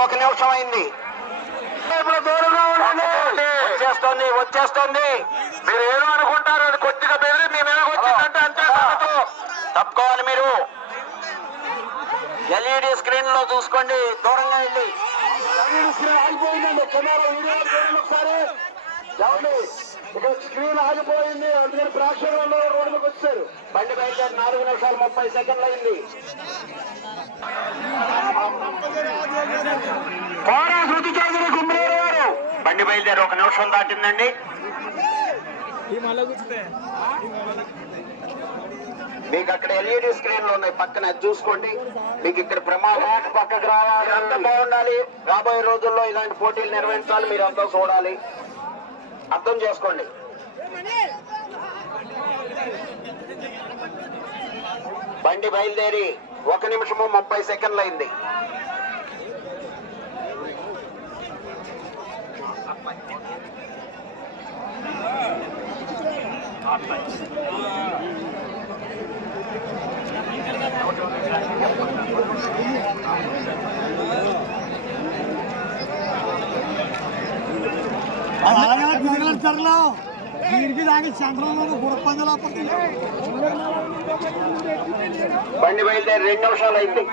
1 నిమిషం అయింది. వచ్చేస్తుంది వచ్చేస్తుంది. మీరు ఏదో అనుకుంటారు, అది కొద్దిగా బెదిరి మీ మీద వచ్చిందంటే అంతే. తప్పుకోవాలి మీరు. ఎల్ఈడి స్క్రీన్ లో చూసుకోండి, దూరంగా వెళ్ళి. స్క్రీన్ ఆగిపోయింది, అందుకని ప్రేక్షకులు రోడ్డుకి వచ్చారు. బండి బయలుదేరి 4 నిమిషాలు 30 సెకండ్లు అయింది. కోరా శృతి చౌదరి గుమ్మరేరు గారు బండి బయలుదేరి 1 నిమిషం దాటిందండి. మీకు అక్కడ ఎల్ఈడి స్క్రీన్లు ఉన్నాయి పక్కన, చూసుకోండి. మీకు ఇక్కడ ప్రమాదం పక్కకు రావాలి, అంతా బాగుండాలి. రాబోయే రోజుల్లో ఇలాంటి పోటీలు నిర్వహించాలి, మీరు అంతా చూడాలి, అర్థం చేసుకోండి. బండి బయలుదేరి 1 నిమిషము 30 సెకండ్లు అయింది. బండి బయలుదేరి 2 నిమిషాలు అయింది.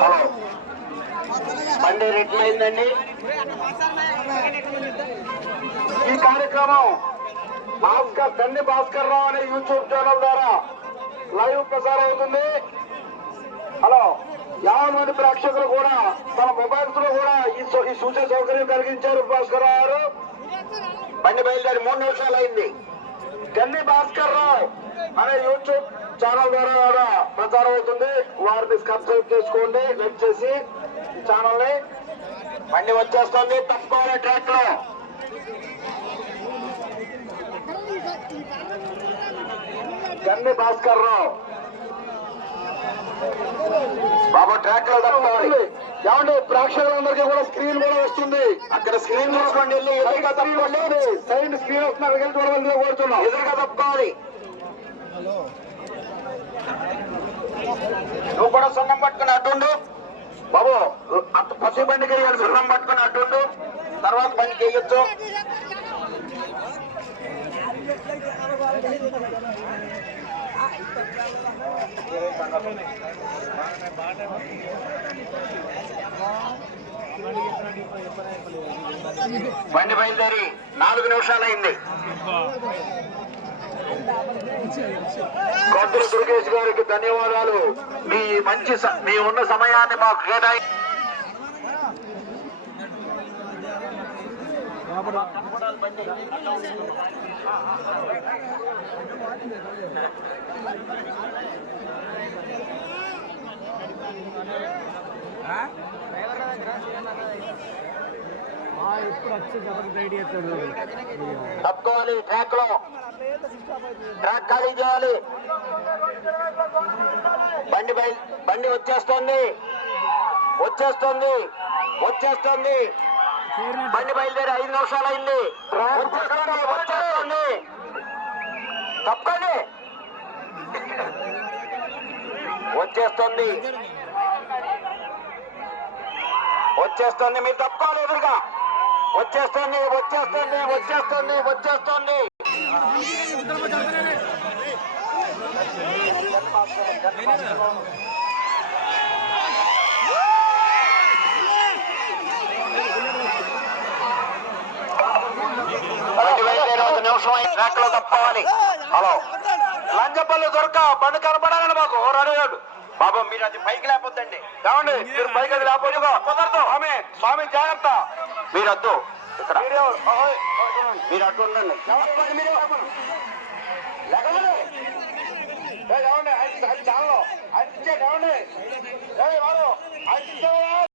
హలో, బండి రిటర్న్ అయిందండి. ఈ కార్యక్రమం తండ్రి భాస్కర్ రావు అనే యూట్యూబ్ ఛానల్ ద్వారా లైవ్ ప్రసారం అవుతుంది. హలో, 50 మంది ప్రేక్షకులు కూడా తమ మొబైల్స్ లో కూడా ఈ సూచన సౌకర్యం కలిగించారు. భాస్కర్ రావు గారు బండి బయలుదేరి 3 నిమిషాలు అయింది. గన్ని భాస్కర్ రావు అనే యూట్యూబ్ ఛానల్ ద్వారా ప్రచారం అవుతుంది. వారిని సబ్స్క్రైబ్ చేసుకోండి, లైక్ చేసి ఈ ఛానల్ ని. బండి వచ్చేస్తుంది, తప్పుకోవాలి ట్రాక్ లో. గన్ని భాస్కర్ రావు బాబు ట్రాక్ లో తప్పుకోవాలి. ఏమండి, ప్రేక్షకులందరికీ కూడా స్క్రీన్ కూడా వస్తుంది. అక్కడ స్క్రీన్ చూసుకోండి, వెళ్ళి ఎదురుగా తప్పుకోండి. సైడ్ స్క్రీన్ వస్తుంది, అక్కడికి చూడవలసిందిగా కోరుతున్నాం. ఎదురుగా తప్పుకోవాలి. నువ్వు కూడా సున్నం పట్టుకుని అడ్డుండు బాబు. పసి బండికి వేయాలి, సున్నం పట్టుకుని అడ్డుండు, తర్వాత బండికి వేయొచ్చు. బండి బయలుదేరి 4 నిమిషాలు అయింది. కొత్తూరు దుర్గేష్ గారికి ధన్యవాదాలు. మీ ఉన్న సమయాన్ని మాకు కేటాయి. తప్పుకోవాలి, ట్రాక్ లో ట్రాక్ ఖాళీ చేయాలి. బండి వచ్చేస్తుంది వచ్చేస్తుంది వచ్చేస్తుంది. బండి బయలుదేరి 5 నిమిషాలు అయింది. వచ్చేస్తుంది తప్పకండి. వచ్చేస్తుంది వచ్చేస్తుంది, మీరు తప్పుకోవాలి ఎదురుగా. వచ్చేస్తుంది వచ్చేస్తుంది వచ్చేస్తుంది వచ్చేస్తుంది. ట్రాక్ లో తప్పుకోవాలి. హలో, లంజపల్లి దొరక బండి కనపడాలని మాకు అడిగాడు. బాబు మీరు అది పైకి లేకపోద్దండి. కావండి, మీరు పైకి అది లేకపోతే కుదరదు. స్వామి జాగ్రత్త, మీరు వద్దు. ఇక్కడ మీరు అడ్డు ఉండండి. ఎక్కడండి ఏమండి ఆయన ఛానల్ ఆయన ఇచ్చాడు ఏమండి వారు ఆయన ఇచ్చావా